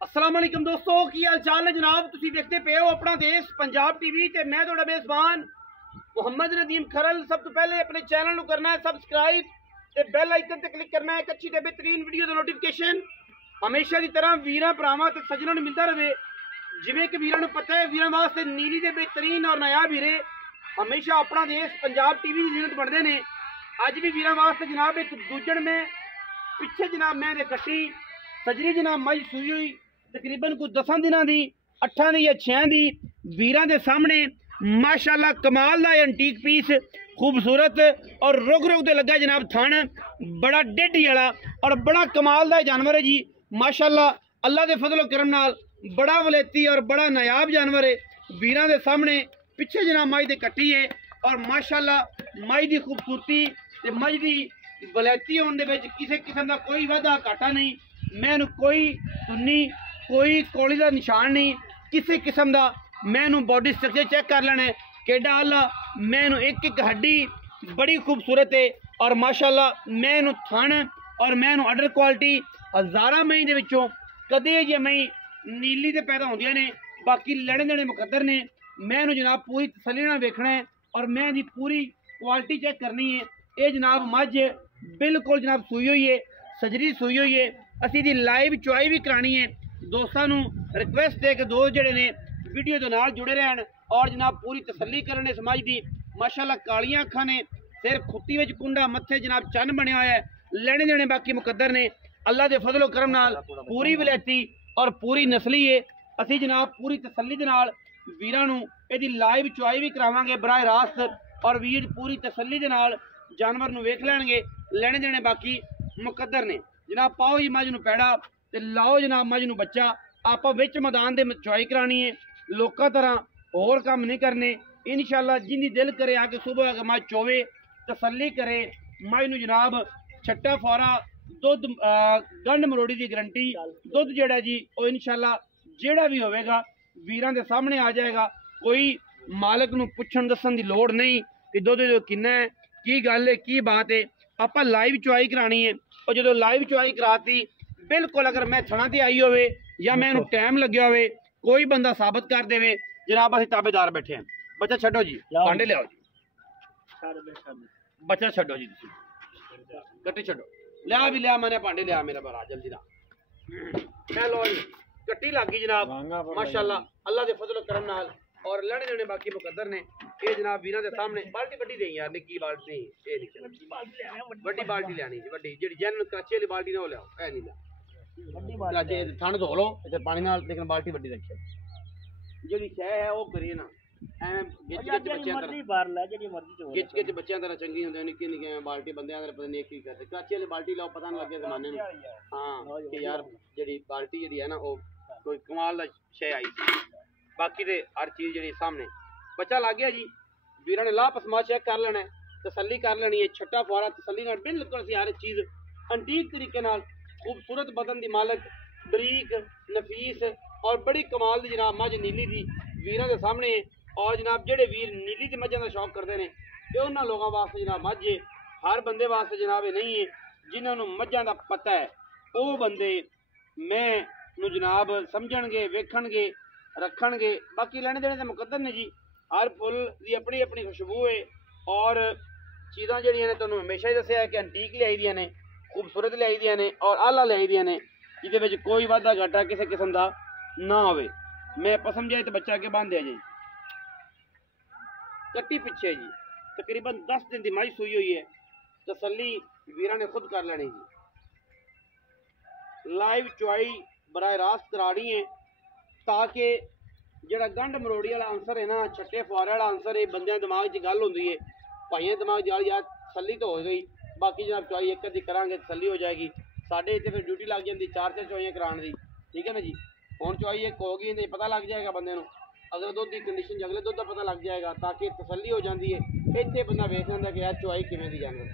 अस्सलाम वालेकुम दोस्तों, की हाल चाल है जनाब। तुसी देखते पे हो अपना देश पंजाब टीवी ते मैं थोड़ा मेज़बान मुहम्मद नदीम खरल। सब तो पहले अपने चैनल को करना है सबसक्राइब ते बेल आइकन ते क्लिक करना है। एक अच्छी ते बेहतरीन वीडियो का नोटिफिकेशन हमेशा की तरह वीरां भरावां ते सज्जनां नूं मिलता रहे। जिवें कि वीरां नूं पता है वीरां वास्ते नीली दे बेहतरीन और नायाब हीरे हमेशा अपना देश पंजाब टीवी की यूनिट बनते हैं। अज भी वीरां वास्ते जनाब एक दूजण में पिछे जनाब मैं दे कट्टी सजरी जनाब मझ सूई हुई तकरीबन कुछ 10 दिनों की 8 दी या 6 दी वीरां दे सामने माशाल्लाह कमाल दा एंटीक पीस खूबसूरत और रुग रुग दे लगा जनाब। थान बड़ा डेढ़ी वाला और बड़ा कमाल दा जानवर है जी। माशाल्लाह अल्लाह के फजलो करम नाल बड़ा वलेती और बड़ा नायाब जानवर है। वीरां दे सामने पिछे जनाब मझ दे कट्टी है और माशाल्लाह मझ की खूबसूरती ते मझ की वलैती होने दे विच किसी किस्म का कोई वाधा घाटा नहीं। मैं कोई सुन्नी कोई कोली का निशान नहीं किसी किस्म का। मैं बॉडी स्ट्रक्चर चेक कर लेना है केडा आला। मैं एक एक हड्डी बड़ी खूबसूरत है और माशाल्लाह मैं थन और मैं अडर क्वालिटी हज़ारा मई दे विचों कदे जे मई नीली ते पैदा होंदियां ने। बाकी लड़े देने मुकद्दर ने। मैं जनाब पूरी तसल्ली नाल वेखना है और मैं दी पूरी क्वालिटी चेक करनी है। ये जनाब मझ बिल्कुल जनाब सूई हुई है, सजरी सूई हुई है। असी दी लाइव चुआई भी करानी है। दोस्तों रिक्वेस्ट है कि दोस्त जड़े ने वीडियो के नाल जुड़े रहन और जनाब पूरी तसल्ली करने समझ दी। माशाल्लाह कालियां अखां ने, सिर खुत्ती विच कुंडा, मत्थे जनाब चन्न बनया होया है। लेने देने बाकी मुकद्दर ने अल्लाह के फजलो करम नाल पूरी वलैती और पूरी नस्ली है। असी जनाब पूरी तसल्ली दे नाल वीरां नूं इहदी लाइव चुआई भी करावांगे बराह रास्त और वीर पूरी तसल्ली दे नाल जानवर नूं वेख लैणगे। लेने देने बाकी मुकद्दर ने। जनाब पाओ ही मझ नूं पैड़ा ते लाओ जनाब मझ नूं बच्चा। आपां विच मैदान दे चुआई करानी है, लोकां तरह होर काम नहीं करने। इंशाअल्लाह जिंदी दिल करे आके सुबह आके मझ चोवे तसल्ली करे। मझ नूं जनाब छट्टा फौरा दुध गंढ मरोड़ी की गारंटी दुध जेड़ा जी वो इंशाअल्लाह जेड़ा भी होवेगा वीरां दे सामने आ जाएगा। कोई मालक नूं पुछण दस्सण दी लोड़ नहीं कि दुध किन्ना है, की गल है, की बात है। आपां लाइव चुआई करानी है और जो लाइव चुआई कराती बिल्कुल अगर मैं थणा ते आई होवे या मैं टाइम लग्या होवे कोई बंदा साबित कर देवे जनाब असीं ताबेदार बैठे हैं। बच्चा छड्डो जी, भांडे लियाओ जी, बच्चा छड्डो जी, कट्टी छड्डो, लिया भी लिया मैंने भांडे लिया मेरा भरा जल्दी ना। लो जी कट्टी लग गई जनाब माशाल्लाह अल्लाह के फजलो करम नाल और लड़ने देने बाकी मुकद्दर ने। ये जनाब वीरां दे सामने बाल्टी बड़ी दें यार, निक्की बाल्टी ये नहीं बड़ी बाल्टी लैनी जी, बड़ी जेडी जन कराची वाली बाल्टी ना लियाओ, ऐ नहीं लिया कराची ठंड धो लो इधर पानी नाल, लेकिन बाल्टी बड़ी रखियो। जेडी शै है वो करिए ना एवें गिच गिच बच्चियां तरह बाहर ला जेडी मर्जी गिच गिच बच्चियां तरह चंगी हुंदी निक्की निक्की बाल्टी बंदियां दे पता नहीं की करदे। कराची वाली बाल्टी लाओ पता नहीं लगे जमाने में हां कि यार जेडी बाल्टी जेडी है ना वो कोई कमाल दा शै आई सी। बाकी दे हर चीज़ जी सामने बच्चा लग गया जी। वीरां ने ला पसमा चेक कर लेना है, तसल्ली कर लेनी है। छट्टा फुआरा तसल्ली नाल बिल्कुल सी हर चीज़ अंटीक तरीके नाल खूबसूरत बदन दी मालक बरीक नफीस और बड़ी कमाल दी जनाब मझ नीली दी वीरां दे सामने। और जनाब जेडे वीर नीली दी मझां दा शौक करते हैं ये उन्होंने लोगों वास्ते जनाब मझ है, हर बंदे वास्ते जनाब नहीं है। जिन्होंने मझां दा पता है वो बंदे मैं जनाब समझणगे वेखणगे रखणगे। बाकी लेने देने मुकद्दर ने जी। हर फुल की अपनी अपनी खुशबू है और चीज़ां जड़ियां ने तुहानूं हमेशा ही दस्सिया है कि अंटीक लियाई दियां ने, खूबसूरत लियाई दियां ने और आला लियाई दियां ने जिहदे विच कोई वाधा घाटा किसी किस्म का ना होवे। मैं पसम जाए तो बच्चा के बांध दिया जी। कट्टी पिछे जी तकरीबन 10 दिन की मझ सूई हुई है। तसल्ली वीरां ने खुद कर लेनी जी। लाइव चुआई बराह रास्त करानी है ताकि जड़ा गंढ मरोड़ी वाला आंसर है ना, छट्टे फुआरे वाला आंसर है, बंदे दिमाग च गल होंदी है भाइयों दिमाग च यार तसल्ली तो हो गई। बाकी जनाब चुआई एक अद्धी करांगे तसल्ली हो जाएगी। साढ़े इतने फिर ड्यूटी लग जाती 4 चुआइयां कराने की, ठीक है ना जी। हुण चुआई एक होगी नहीं पता लग जाएगा बंदे नूं, अगले दुध की कंडीशन अगले दुध का पता लग जाएगा ताकि तसल्ली हो जाती है। इतने बंदा वेख लैंदा कि यार चुआई किवें दी जानवर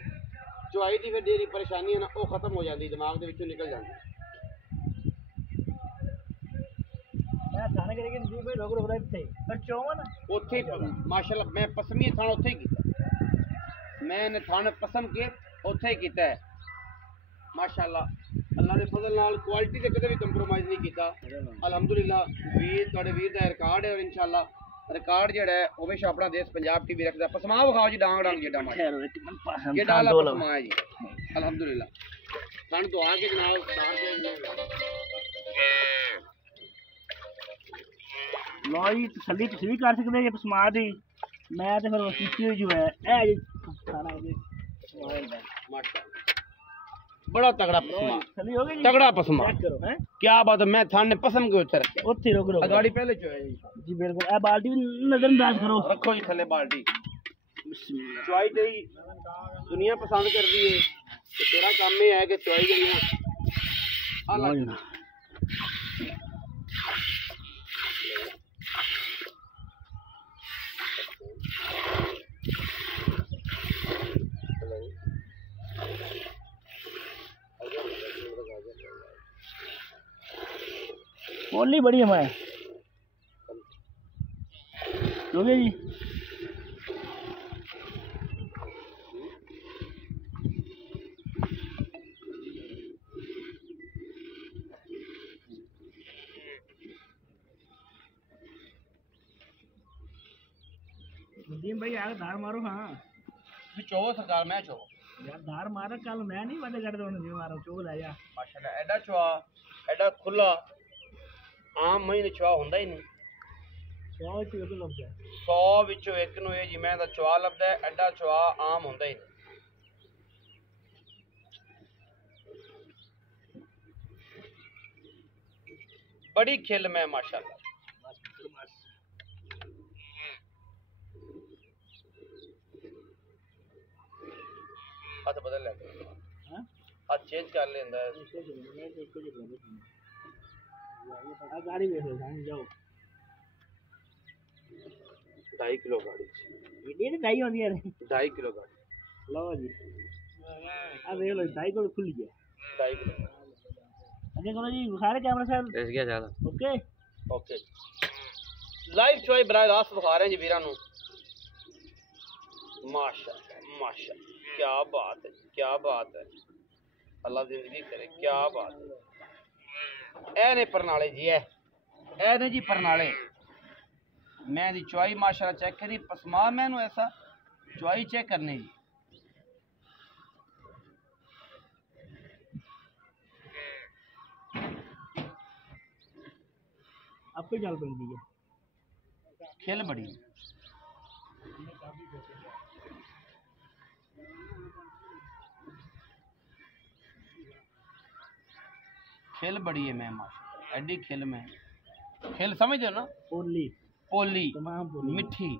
चुआई की फिर जेहड़ी परेशानी है ना वो खत्म हो जाती, दिमाग के विचों निकल जाती। उत्थे माशाल्लाह मैं पसमी थान उत्थे ही मैंने थान पसम के उत्थे ही कीता है माशाल्लाह। अल्लाह के फजल नाल क्वालिटी से कदे भी कंप्रोमाइज़ नहीं किया। अलहमदुलिल्लाह वीर तुहाडे वीर दा रिकॉर्ड है और इंशाअल्लाह रिकॉर्ड जेड़ा है हमेशा अपना देश पंजाब टीवी रखदा। पसमा विखाओ जी डांग डांग जेड़ा माशा जेड़ा आला पसमा है जी अलहमदुलिल्लाह। सन दुआ के जनाब सार लो जी तसल्ली तुसीं भी कर सकदे जे पसमा दी। मैं ते फिर कीती हुई जो है ए सारा ये माशाअल्लाह बड़ा तगड़ा पसमा तसल्ली हो गई जी। तगड़ा पसमा चेक करो हैं क्या बात है। मैं थाने पसम के उत्ते रखे उत्थे रोक रो गाड़ी पहले चो है जी बिल्कुल ए बाल्टी भी नजरअंदाज करो। रखो जी थले बाल्टी चुआई ते ही दुनिया पसंद कर दी है तो तेरा काम ये है कि चुआई गई बोली बड़ी है मैं हो गया जी। नदीम भाई यार धार मारो। हाँ चो सरकार मैं चो यार धार मारो कल मैं नहीं वादे कर दो नदीम मारो चो ले जा माशाल्लाह एडा चुआ एडा खुला आम महीने चुआ होंदा ही नहीं। 100 विच एक लभदा 100 विचों एक नु जी मैं दा चुआ लभदा है एडा चुआ आम होंदा ही नहीं। बड़ी खिल में माशाल्लाह हाथ बदल ले हाथ चेंज कर लेंदा है गाड़ी में जाओ 2.5 किलो गाड़ी ये तो ढाई होती है 2.5 किलो गाड़ी लो जी अब ये लो 2.5 किलो खुल गया 2.5 किलो आगे करो जी बुखार कैमरा सर रेस गया ज्यादा ओके ओके लाइव चॉय बराए रास्त दिखा रहे हैं जी वीरा नु माशाल्लाह माशाल्लाह क्या बात है अल्लाह जिंदगी करे क्या बात है। ए ने परनाले जी ए ने जी परनाले मैं दी चॉई माशाल्लाह चेक करी पसमा मैनू ऐसा चॉई चेक करने जी आपको चल पड़ी है खेल बड़ी खेल बड़ी है मैं माशाल्लाह एडी खेल में खेल समझो ना पोली पोली तमाम पोली मिठी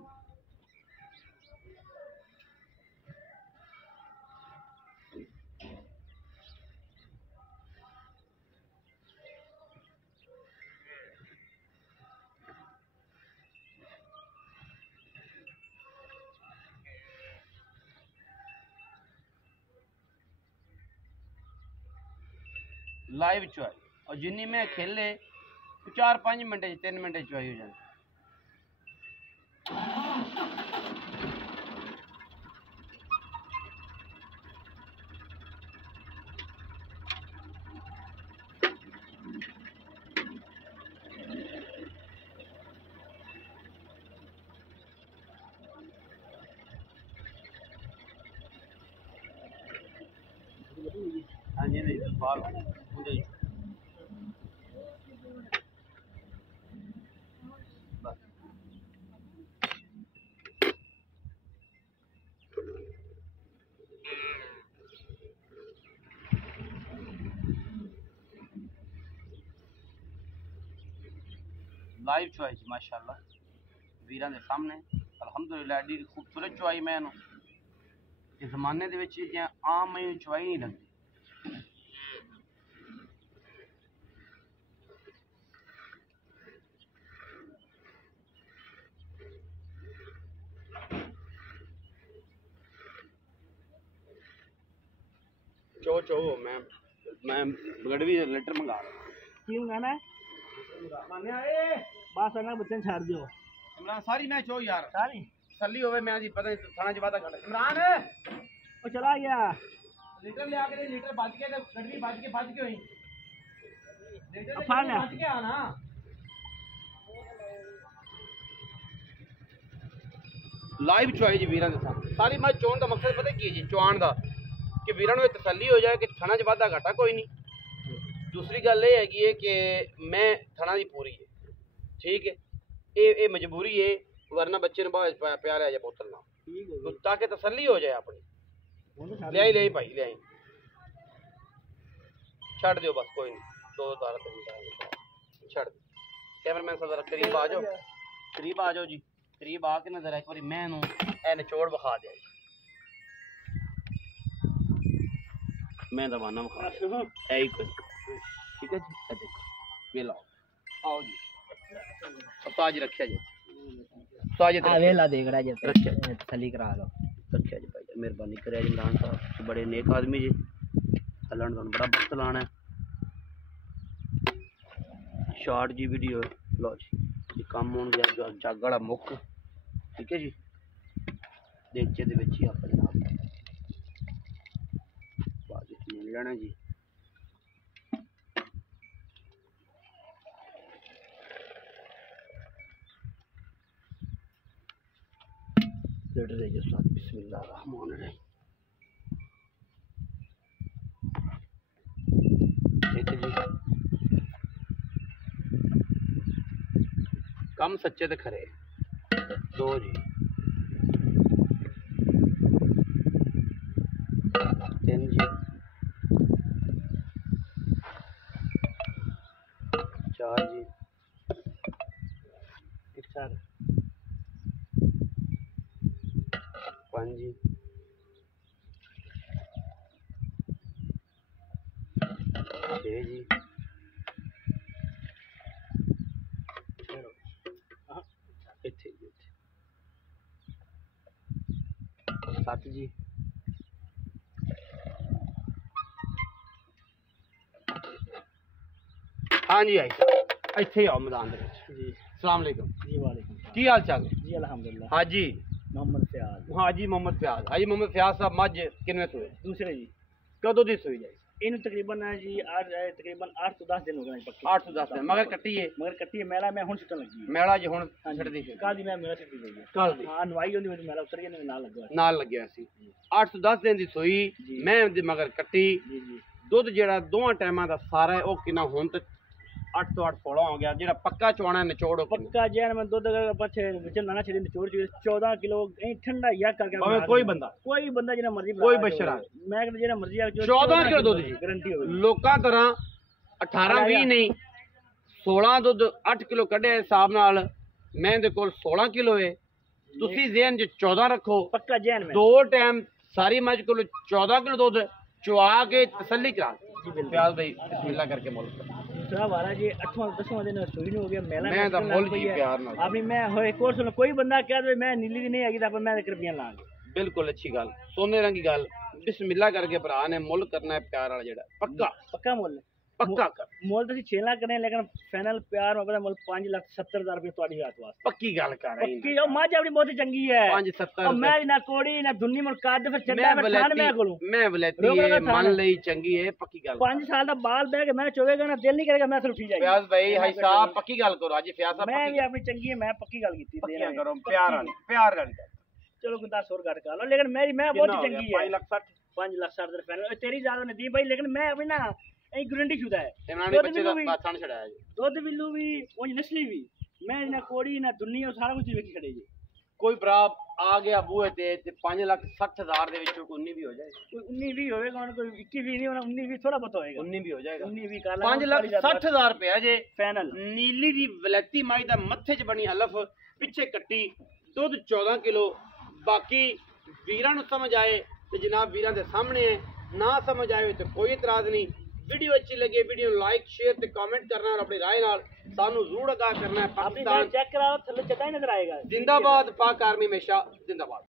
लाइव चुआई और जिन्नी मैं खेले 4-5 मिनट 3 मिनट चुआई हो जाती। हाँ जी नहीं बाल मुझे लाइव चॉइस माशाल्लाह वीरां दे सामने अल्हम्दुलिल्लाह एडी खूबसूरत चॉई मैनू इस जमाने दे विच जियां आम में चॉई नहीं लगदी। चो चो मैं गड़वी लेटर मंगा की मंगाना है बस अगर बच्चे छाड़ दियो इमरान सारी मैं चो यार सारी सली होवे मैं जी पता नहीं थाना च वादा कर इमरान वो चला गया लीटर ले आके लीटर बच के गड़वी बच के हुई ਫੜ ਲਿਆ। ਬਚ ਗਿਆ ਨਾ ਲਾਈਵ ਚੁਆਈ ਜੀ ਵੀਰਾਂ ਦੇ ਸਾਹਮਣੇ। ਸਾਰੀ ਮੱਝ ਚੋਣ ਦਾ ਮਕਸਦ ਪਤਾ ਕੀ ਹੈ ਜੀ, ਚੁਆਣ ਦਾ, ਕਿ ਵੀਰਾਂ ਨੂੰ ਇਹ ਤਸੱਲੀ ਹੋ ਜਾਏ ਕਿ ਥਣਾ 'ਚ ਵਾਧਾ ਘਾਟਾ ਕੋਈ ਨਹੀਂ। ਦੂਸਰੀ ਗੱਲ ਇਹ ਹੈਗੀ ਹੈ ਕਿ ਮੈਂ ਥਣਾ ਦੀ ਪੂਰੀ ਹੈ, ਠੀਕ ਹੈ, ਇਹ ਮਜਬੂਰੀ ਹੈ, ਵਰਨਾ ਬੱਚੇ ਨੂੰ ਬਾਹਰ ਪਿਆ ਰਿਹਾ ਜੇ ਬੋਤਲ ਨਾਲ, ਤਾਂ ਕਿ ਤਸੱਲੀ ਹੋ ਜਾਏ ਆਪਣੀ। ਲਿਆਈ ਭਾਈ ਲਿਆਈ, ਛੱਡ ਦਿਓ ਬਸ, ਕੋਈ ਨਹੀਂ, ਦੋ ਤਾਰਾਂ ਤੇ ਛੱਡ ਦਿਓ। ਕੈਮਰਾਮੈਨ ਸਾਹਿਬ ਕਰੀਬ ਆ ਜਾਓ, ਕਰੀਬ ਆ ਜਾਓ ਜੀ, ਕਰੀਬ ਆ ਕੇ ਨਾ ਜ਼ਰਾ ਇੱਕ ਵਾਰੀ ਮੈਂ ਨੂੰ ਇਹ ਨਿਚੋੜ ਵਿਖਾ ਦਿਆ ਜੀ। ਮੈਂ ਦਵਾਨਾ ਵਿਖਾ ਇਹ ਹੀ ਕੁਝ, ਠੀਕ ਹੈ ਜੀ। ਇਹ ਦੇਖੋ ਇਹ ਲਾਓ, ਆਓ ਜੀ, ਤਾਜ ਰੱਖਿਆ ਜੀ, ਤਾਜ ਵੇਲਾ ਦੇਖ रहा है रखिया तसल्ली करा लो। रखिया जी भाई, मेहरबानी करे जी इमरान साहब, बड़े नेक आदमी जी, हलन तुम बड़ा वक्त लाना है। शॉर्ट जी वीडियो लो जी, काम होने गया जो जग वाला मुक, ठीक है जी। देचे दे विच ही अपने नाल बाजी मिल लेना जी। बिस्मिल्लाहिर्रहमानिर्रहीम। ठीक है जी, कम सच्चे ते खरे दो जी, तीन जी, चार जी, एक चार, पाँच जी, छः जी, इत्थे जी, सत्त जी, हाँ जी आई इत्थे आओ मैदान दे विच जी। अस्सलाम वालेकुम जी। वालेकुम की हाल चाल है जी, अल्हम्दुलिल्लाह। हाजी मोहम्मद फयाज। हाजी मोहम्मद फयाज। हाजी मोहम्मद फयाज साहब मझ किनवे सूए दूसरे जी। कदों दी सूई जाए? इन तकरीबन जी तकरीबन 8 तो 10 दिन हो गए पक्के। 8 से 10 दिन मगर कट्टी है, मगर कट्टी है मेला मैं हुन छुटन लगी मेला जी हुन छड़दी सी कल दी मैं मेला छुट्टी गई है कल दी हां नवाई होंदी मेला उतर गया ना लगा नाल लग्या सी। 8 से 10 दिन दी सूई मैं दी मगर कट्टी जी जी। दुध जेड़ा दोवां टाइमां दा सारा है ओ किना हुन ते 8 तो 8 16 हो गया। जेड़ा पक्का चवाना निचोड़ पक्का जैन में दूध अगर बच्चे विच नाना छड़ी निचोड़ 14 किलो ए ठंडा या करके भावे कोई बंदा जिना मर्जी कोई बशरा मैं जेना मर्जी 14 किलो दूध जी गारंटी हो लोकां तरह 18 20 नहीं 16 दूध 8 किलो कढ़े हिसाब नाल मैं दे कोल 16 किलो है। तुसी ज़हन च 14 रखो पक्का जैन में दो टाइम सारी मझ कोल 14 किलो दूध चुआ के तसल्ली करा प्याज भाई बिस्मिल्लाह करके मोल दूसरा वाला जी 8वां 10वां दिन सुई नहीं हो गया मेला मैं तो मोल जी प्यार नाल अभी मैं होए कोर्स कोई बंदा कह दे मैं नीली दी नहीं आगी तो मैं रुपया लांगे बिल्कुल अच्छी गल सोने रंग की गल बिस्मिल्लाह करके भरा ने मुल करना है प्यार वाला जेड़ा पक्का पक्का मोल पक्का कर मोल तो 6 लाख करने लेकिन फाइनल प्यार में मोल 5,70,000 रुपए ਤੁਹਾਡੀ हाथ वास्ते पक्की गल कर रही पक्की ओ मां अपनी बहुत चंगी है 570 मैं ना कोड़ी ना दुन्नी मुल काद फिर चंदा मैं खान मैं कोलू मैं वलेती है मन लई चंगी है पक्की गल 5 साल दा बाल बह के मैं चोवेगा ना दिल नहीं करेगा मैं उठी जाएगी प्याज भाई हाई साहब पक्की गल करो आज प्याज साहब मैं भी अपनी चंगी है मैं पक्की गल कीती पक्की करो प्यार वाली चलो 10 और घट कर लो लेकिन मेरी मैं बहुत चंगी है 5,60,000 फाइनल तेरी ज्यादा नहीं दी भाई लेकिन मैं अभी ना ए गारंटी शुदा है इमरानी बच्चे दा पाछाण छड़ाया जी दूध बिल्लू भी वो नस्ली भी मैं ना कोड़ी ना दुन्नी और सारा कुछ वेख खड़े जी कोई भरा आ गया बूहे ते 5,60,000 दे विच 19 भी हो जाए कोई 19 भी होएगा और कोई 21 भी नहीं होना 19 भी थोड़ा बहुत होएगा 19 भी हो जाएगा 19 भी कर 5,60,000 रुपया जे फाइनल नीली दी वलैती माई दा मत्थे च बनी हलफ पिछे कट्टी दुध 14 किलो बाकी वीरां नूं समझ आए ते जनाब वीरां दे सामने है ना समझ आए तो कोई इतराज नहीं। वीडियो अच्छी लगे वीडियो लाइक शेयर ते कमेंट करना और अपनी राय नाल सानू जरूर आगाह करना है। पाकिस्तान चेक कराओ थल्ले चटा ही नजर आएगा जिंदाबाद पाक आर्मी हमेशा जिंदाबाद।